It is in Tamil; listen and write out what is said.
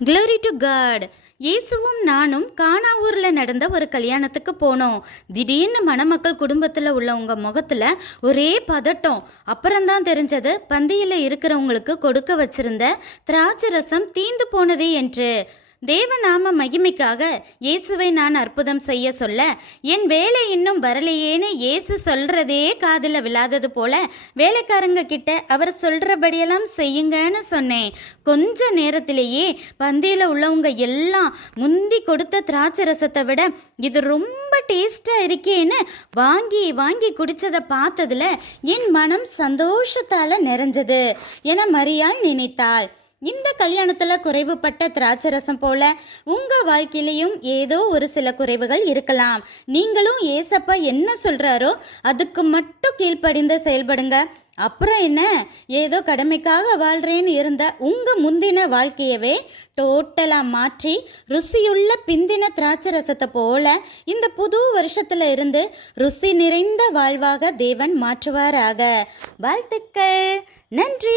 Glory to God. இயேசுவும் நானும் கானா ஊரில் நடந்த ஒரு கல்யாணத்துக்கு போனோம். திடீர்னு மணமக்கள் குடும்பத்தில் உள்ளவங்க முகத்தில் ஒரே பதட்டம். அப்புறம்தான் தெரிஞ்சது பந்தியில் இருக்கிறவங்களுக்கு கொடுக்க வச்சிருந்த திராட்சை ரசம் தீந்து போனது என்று. தேவநாம மகிமைக்காக இயேசுவை நான் அற்புதம் செய்ய சொல்ல என் வேலை இன்னும் வரலையேன்னு இயேசு சொல்றதே காதில் விழாதது போல வேலைக்காரங்க கிட்ட அவர் சொல்றபடியெல்லாம் செய்யுங்கன்னு சொன்னேன். கொஞ்ச நேரத்திலேயே பந்தியில் உள்ளவங்க எல்லாம் முந்தி கொடுத்த திராட்சை ரசத்தை விட இது ரொம்ப டேஸ்டாக இருக்கேன்னு வாங்கி வாங்கி குடித்ததை பார்த்ததுல என் மனம் சந்தோஷத்தால் நிறைஞ்சது என மரியாள் நினைத்தாள். இந்த கல்யாணத்தில் குறைவுபட்ட திராட்சை ரசம் போல உங்கள் வாழ்க்கையிலையும் ஏதோ ஒரு சில குறைவுகள் இருக்கலாம். நீங்களும் ஏசப்பா என்ன சொல்கிறாரோ அதுக்கு மட்டும் கீழ்ப்படிந்து செயல்படுங்க. அப்புறம் என்ன, ஏதோ கடமைக்காக வாழ்கிறேன்னு இருந்த உங்கள் முந்தின வாழ்க்கையவே டோட்டலாக மாற்றி ருசியுள்ள பிந்தின திராட்சை ரசத்தை போல இந்த புது வருஷத்தில் இருந்து ருசி நிறைந்த வாழ்வாக தேவன் மாற்றுவாராக. வாழ்த்துக்கள். நன்றி.